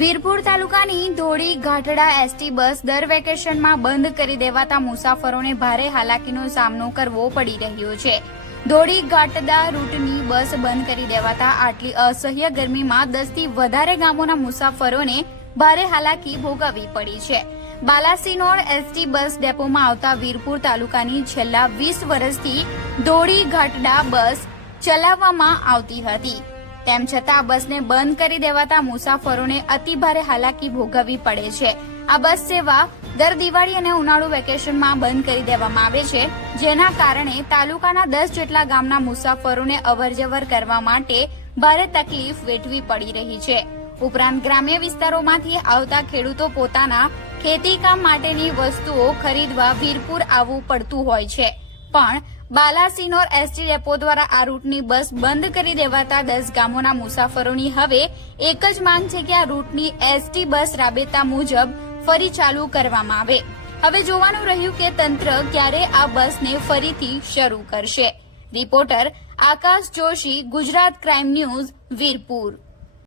વીરપુર તાલુકાની ધોળી ઘાટડા ST bus દર વેકેશનમાં બંધ કરી દેવાતા મુસાફરોને ભારે હાલાકીનો સામનો કરવો પડી રહ્યો છે. ધોળી ઘાટડા રૂટની બસ બંધ કરી દેવાતા આટલી અસહ્ય ગરમીમાં દસથી વધારે ગામોના મુસાફરોને ભારે હાલાકી ભોગવવી પડી છે. બાલાસિનોર એસટી બસ ડેપોમાં આવતા વીરપુર તાલુકાની છેલ્લા વીસ વર્ષથી ધોળી ઘાટડા બસ ચલાવવામાં આવતી હતી. તેમ છતાં આ બસને બંધ કરી દેવાતા મુસાફરોને અતિ ભારે હાલાકી ભોગવવી પડે છે. આ બસ સેવા દર દિવાળી અને ઉનાળુ વેકેશનમાં બંધ કરી દેવામાં આવે છે, જેના કારણે તાલુકાના દસ જેટલા ગામના મુસાફરોને અવરજવર કરવા માટે ભારે તકલીફ વેઠવી પડી રહી છે. ઉપરાંત ગ્રામ્ય વિસ્તારોમાંથી આવતા ખેડૂતો પોતાના ખેતીકામ માટેની વસ્તુઓ ખરીદવા વીરપુર આવવું પડતું હોય છે. પણ બાલાસિનોર એસટી ડેપો દ્વારા આ રૂટની બસ બંધ કરી દેવાતા દસ ગામોના મુસાફરોની હવે એક જ માંગ છે કે આ રૂટની એસટી બસ રાબેતા મુજબ ફરી ચાલુ કરવામાં આવે. હવે જોવાનું રહ્યું કે તંત્ર ક્યારે આ બસને ફરીથી શરૂ કરશે. Reporter Akash Joshi, Gujarat crime news, Virpur.